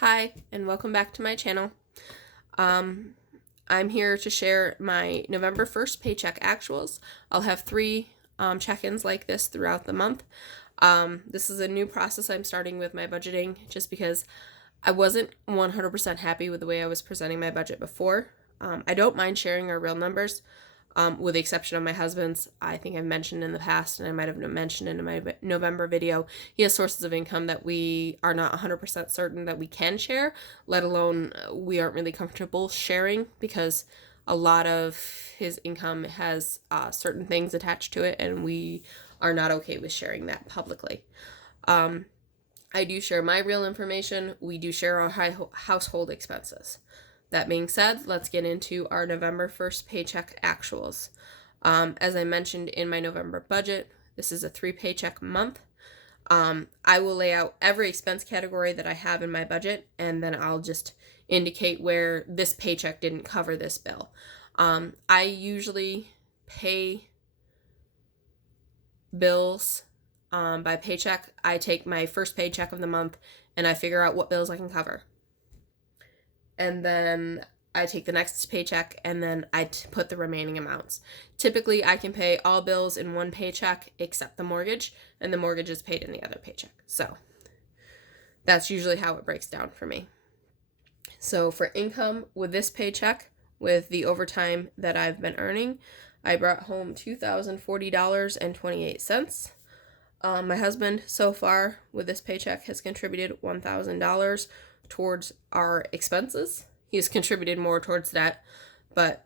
Hi, and welcome back to my channel. I'm here to share my November 1st paycheck actuals. I'll have three check-ins like this throughout the month. This is a new process I'm starting with my budgeting just because I wasn't 100% happy with the way I was presenting my budget before. I don't mind sharing our real numbers, with the exception of my husband's. I think I've mentioned in the past, and I might have mentioned in my November video, he has sources of income that we are not 100% certain that we can share, let alone we aren't really comfortable sharing because a lot of his income has certain things attached to it, and we are not okay with sharing that publicly. I do share my real information. We do share our household expenses. That being said, let's get into our November 1st paycheck actuals. As I mentioned in my November budget, this is a 3 paycheck month. I will lay out every expense category that I have in my budget, and then I'll just indicate where this paycheck didn't cover this bill. I usually pay bills by paycheck. I take my first paycheck of the month and I figure out what bills I can cover. And then I take the next paycheck and then I put the remaining amounts. Typically, I can pay all bills in one paycheck except the mortgage, and the mortgage is paid in the other paycheck. So that's usually how it breaks down for me. So for income with this paycheck, with the overtime that I've been earning, I brought home $2,040.28. My husband, so far, with this paycheck, has contributed $1,000 towards our expenses. He's contributed more towards that, but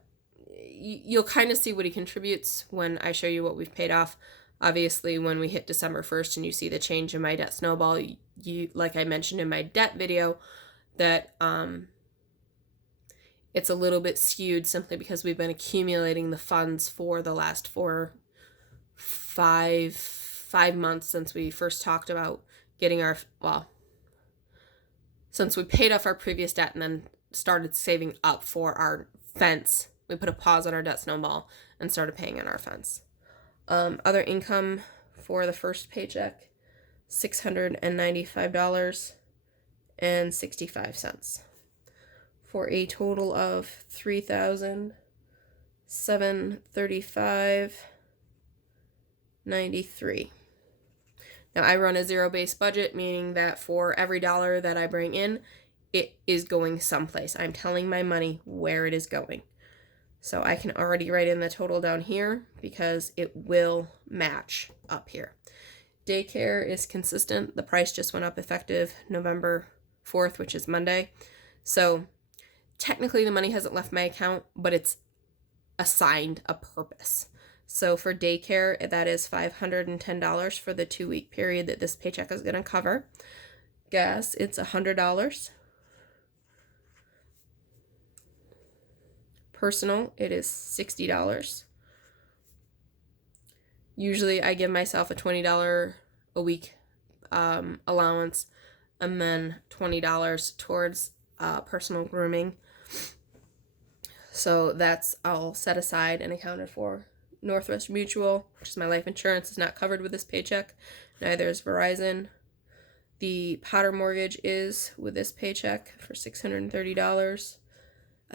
you'll kind of see what he contributes when I show you what we've paid off. Obviously, when we hit December 1st and you see the change in my debt snowball, you, like I mentioned in my debt video, that it's a little bit skewed simply because we've been accumulating the funds for the last five months since we first talked about getting since we paid off our previous debt and then started saving up for our fence. We put a pause on our debt snowball and started paying on our fence. Other income for the first paycheck, $695.65, for a total of $3,735.93. Now, I run a zero-based budget, meaning that for every dollar that I bring in, it is going someplace. I'm telling my money where it is going. So I can already write in the total down here because it will match up here. Daycare is consistent. The price just went up effective November 4th, which is Monday. So technically the money hasn't left my account, but it's assigned a purpose. So for daycare, that is $510 for the 2-week period that this paycheck is going to cover. Gas, it's $100. Personal, it is $60. Usually I give myself a $20 a week allowance, and then $20 towards personal grooming. So that's all set aside and accounted for. Northwest Mutual, which is my life insurance, is not covered with this paycheck. Neither is Verizon. The Potter mortgage is with this paycheck for $630.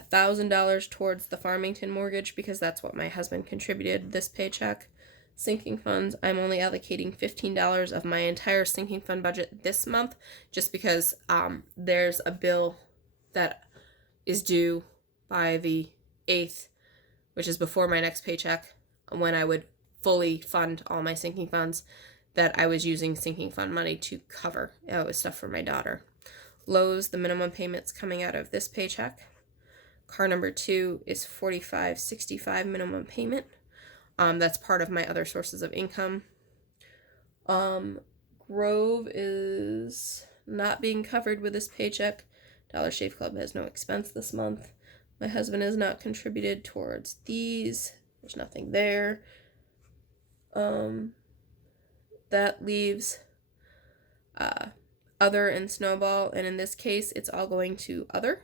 $1,000 towards the Farmington mortgage because that's what my husband contributed this paycheck. Sinking funds, I'm only allocating $15 of my entire sinking fund budget this month just because there's a bill that is due by the 8th, which is before my next paycheck, when I would fully fund all my sinking funds, that I was using sinking fund money to cover. It was stuff for my daughter. Lowe's, the minimum payments coming out of this paycheck. Car number 2 is $45.65 minimum payment. That's part of my other sources of income. Grove is not being covered with this paycheck. Dollar Shave Club has no expense this month. My husband has not contributed towards these. There's nothing there. That leaves other and Snowball, and in this case, it's all going to other.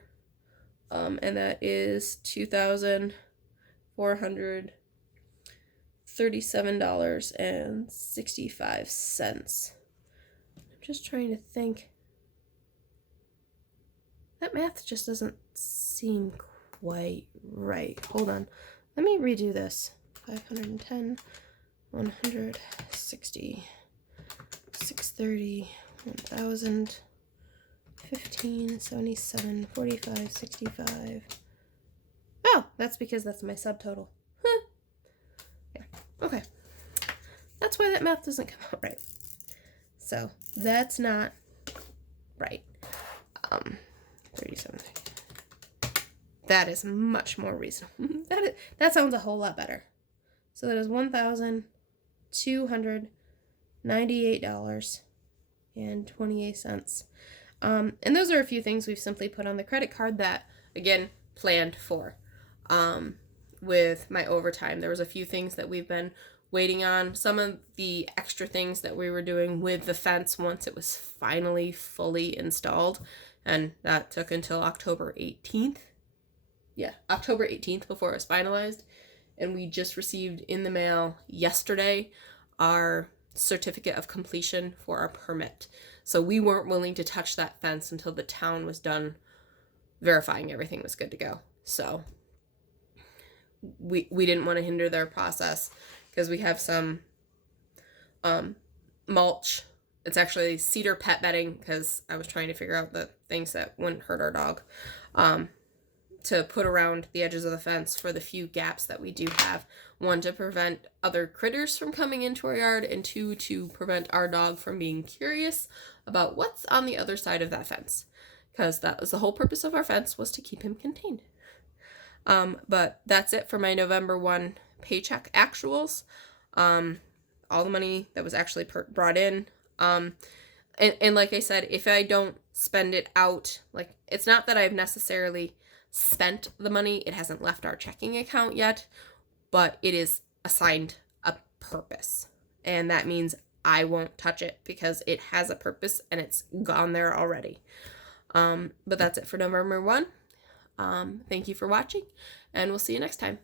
And that is $2,437.65. I'm just trying to think. That math just doesn't seem quite right. Hold on. Let me redo this. 510, 160, 630, 1000, 15, 77, 45, 65. Oh, that's because that's my subtotal. Huh. Yeah. Okay. That's why that math doesn't come out right. So that's not right. 37. That is much more reasonable. That sounds a whole lot better. So that is $1,298.28. And those are a few things we've simply put on the credit card that, again, planned for. With my overtime, there was a few things that we've been waiting on. Some of the extra things that we were doing with the fence once it was finally fully installed. And that took until October 18th. Yeah, October 18th before it was finalized. And we just received in the mail yesterday our certificate of completion for our permit. So we weren't willing to touch that fence until the town was done verifying everything was good to go. So we didn't want to hinder their process because we have some mulch. It's actually cedar pet bedding because I was trying to figure out the things that wouldn't hurt our dog to put around the edges of the fence for the few gaps that we do have. One, to prevent other critters from coming into our yard, and two, to prevent our dog from being curious about what's on the other side of that fence, because that was the whole purpose of our fence, was to keep him contained. But that's it for my November 1 paycheck actuals. All the money that was actually brought in. And like I said, if I don't spend it out, like, it's not that I've necessarily spent the money, it hasn't left our checking account yet, but it is assigned a purpose. And that means I won't touch it because it has a purpose and it's gone there already. But that's it for November 1. Thank you for watching, and we'll see you next time.